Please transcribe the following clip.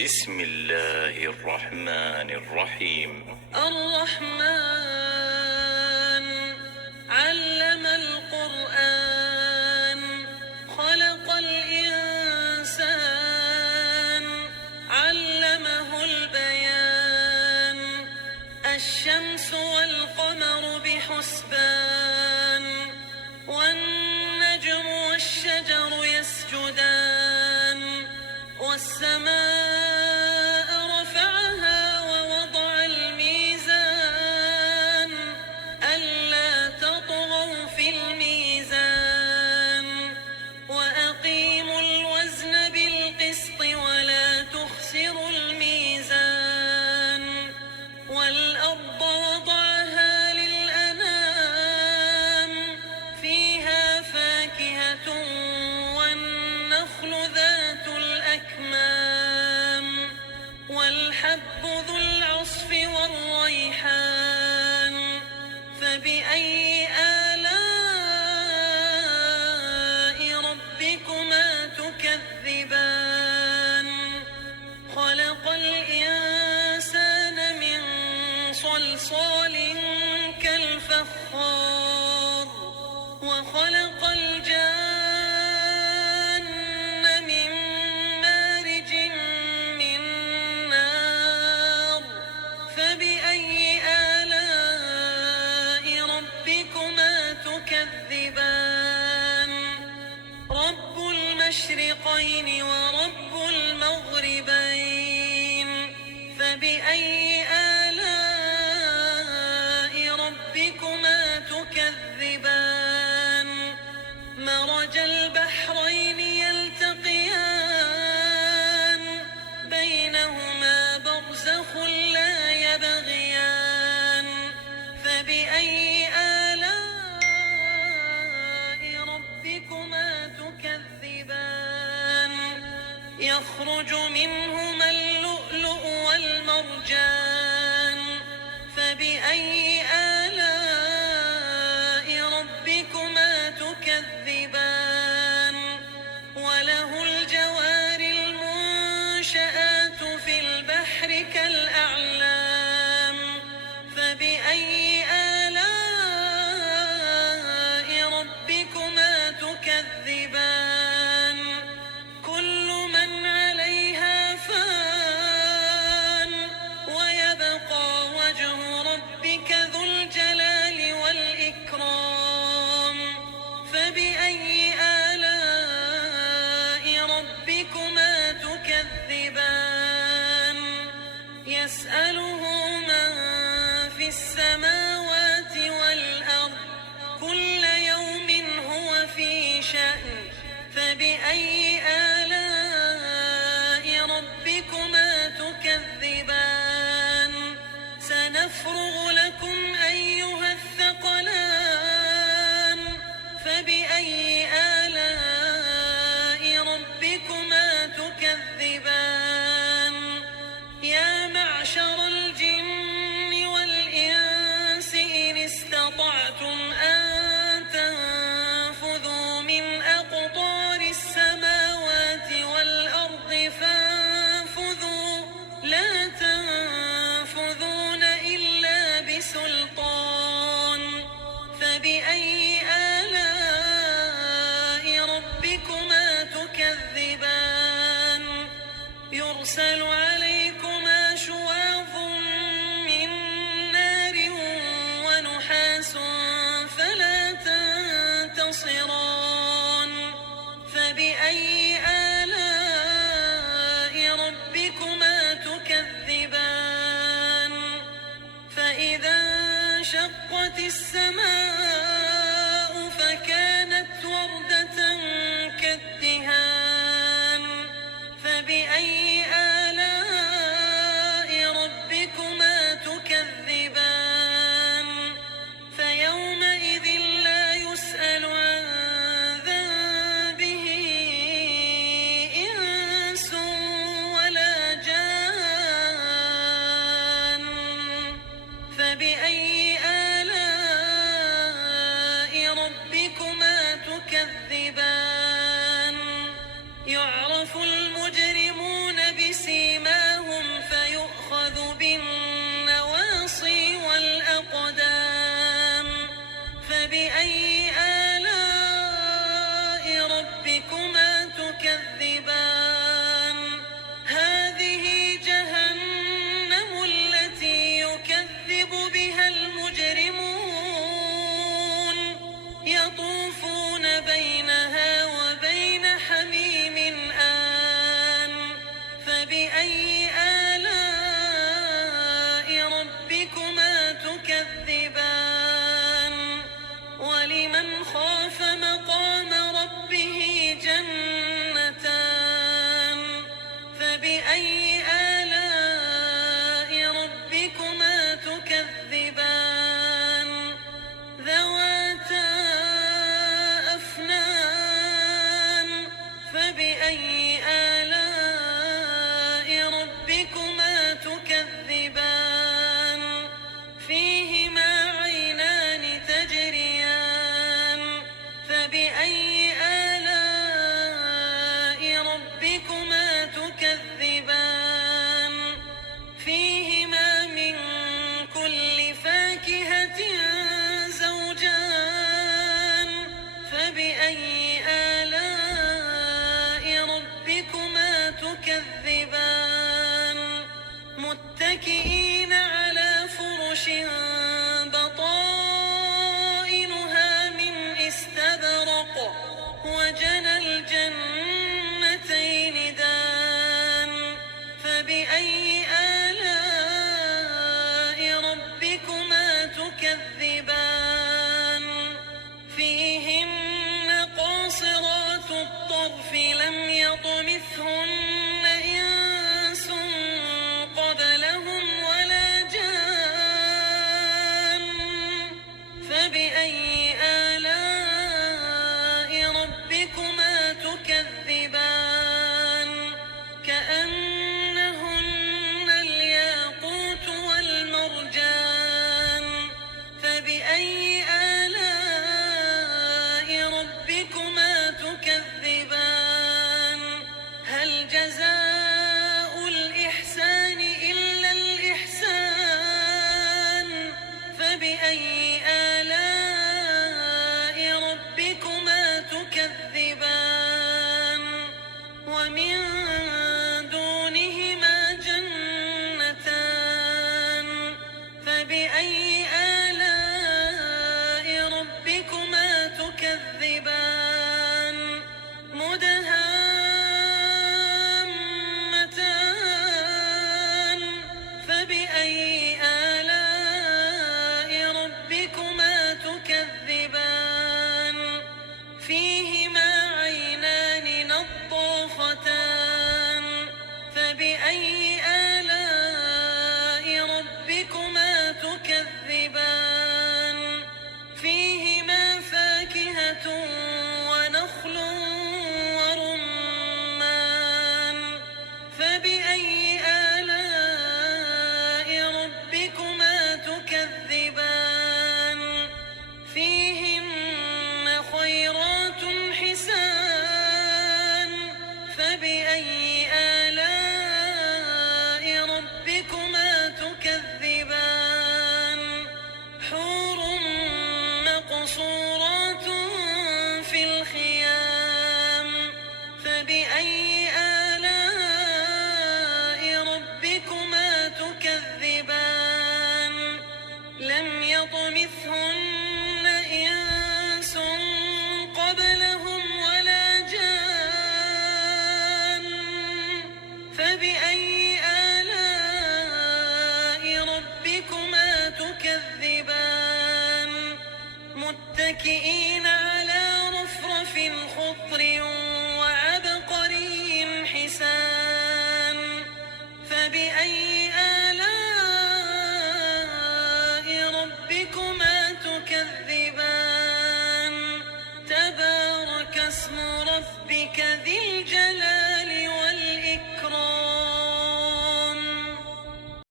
بسم الله الرحمن الرحيم. الرحمن علم القرآن خلق الإنسان علمه البيان الشمس والقمر بحسبان والنجم والشجر يسجدان والسماء رفعها ووضع الميزان ألا تطغوا في الميزان وأقيموا الوزن بالقسط ولا تخسروا الميزان والأرض وضعها للأنام فيها فاكهة والنخل ذات الأكمام والحب ذو العصف والريحان فبأي آلاء ربكما تكذبان خلق الإنسان من صلصال كالفخار وخلق الجان من مارج من نار فبأي آلاء ربكما تكذبان رب المشرقين ورب المغربين فبأي آلاء ربكما تكذبان مرج البحرين يلتقيان بينهما برزخ لا يبغيان فبأي آلاء ربكما تكذبان يخرج منهما اللؤلؤ والمرجان فبأي آلاء ربكما تكذبان وله الجوار المنشآت في البحر كالأعلام فبأي آلاء ربكما تكذبان كل من عليها فان متكئين